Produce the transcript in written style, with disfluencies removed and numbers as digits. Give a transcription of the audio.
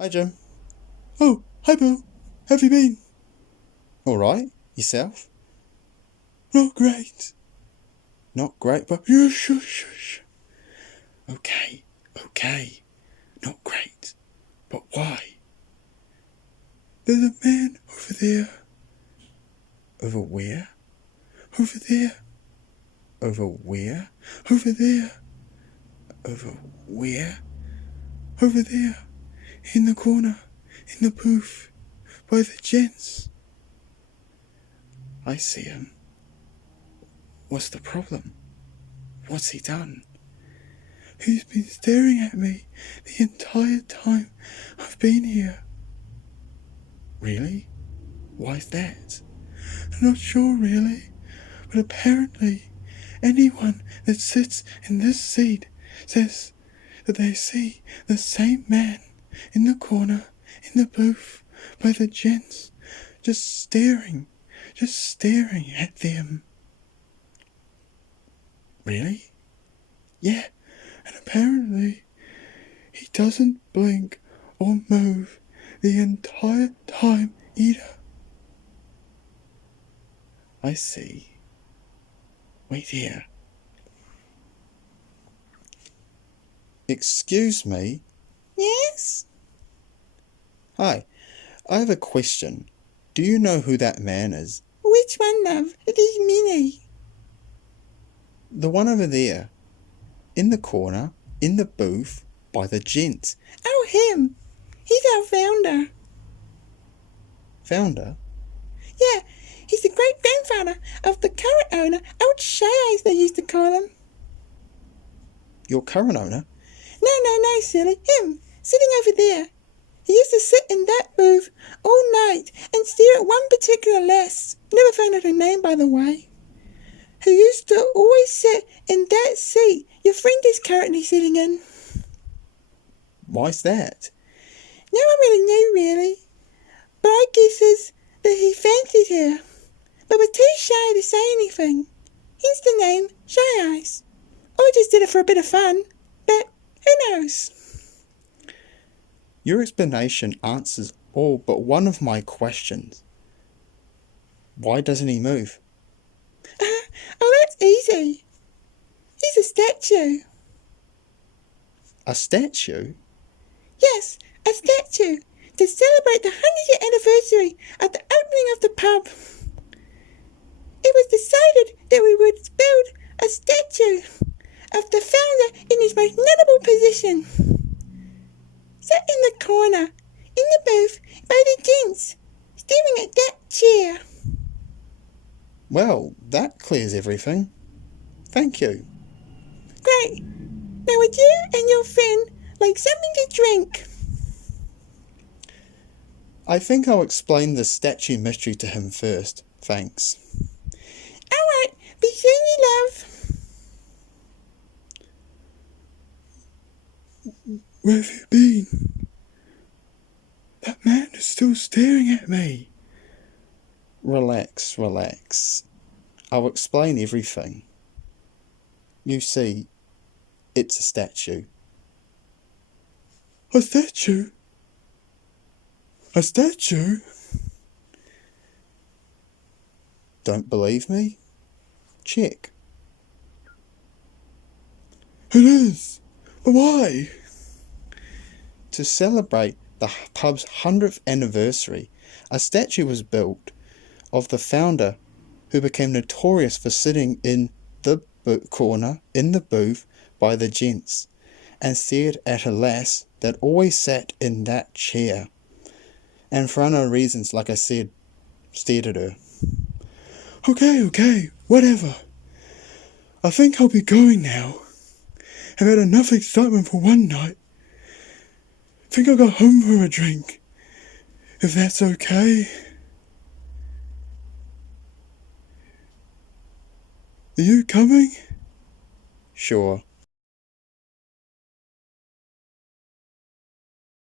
Hi, Jim. Oh, hi Bill. Have you been? All right. Yourself? Not great. Not great, but Shush. okay. Okay. Not great. But why? There's a man over there. Over where? Over there. Over where? Over there. Over where? Over there. In the corner. In the booth. By the gents. I see him. What's the problem? What's he done? He's been staring at me the entire time I've been here. Really? Why's that? I'm not sure really, but apparently anyone that sits in this seat says that they see the same man in the corner, in the booth, by the gents, just staring at them. Really? Yeah, and apparently he doesn't blink or move the entire time either. I see. Wait here. Excuse me? Yes? Hi. I have a question. Do you know who that man is? Which one, love? It is Minnie. The one over there. In the corner, in the booth, by the gents. Oh, him. He's our founder. Founder? Yeah, he's the great-grandfather of the current owner, Old Shy Eyes they used to call him. Your current owner? No, silly. Him, sitting over there. He used to sit in that booth all night and stare at one particular lass. Never found out her name, by the way. Who used to always sit in that seat your friend is currently sitting in. Why's that? No one really knew, really. But I guesses that he fancied her, but was too shy to say anything. Hence the name Shy Eyes. I just did it for a bit of fun, but who knows? Your explanation answers all but one of my questions. Why doesn't he move? Oh, that's easy. He's a statue. A statue? Yes, a statue to celebrate the 100th anniversary of the opening of the pub. It was decided that we would build a statue of the founder in his most notable position. Sat in the corner, in the booth, by the gents, staring at that chair. Well, that clears everything. Thank you. Great. Now would you and your friend like something to drink? I think I'll explain the statue mystery to him first. Thanks. All right, be soon, you love. Where have you been? That man is still staring at me. Relax. I'll explain everything. You see, it's a statue. A statue? A statue? Don't believe me? Check. It is. But why? To celebrate the pub's 100th anniversary, a statue was built of the founder who became notorious for sitting in the corner, in the booth, by the gents, and stared at a lass that always sat in that chair. And for unknown reasons, like I said, stared at her. Okay, whatever. I think I'll be going now. I've had enough excitement for one night. Think I'll go home for a drink, if that's okay. Are you coming? Sure.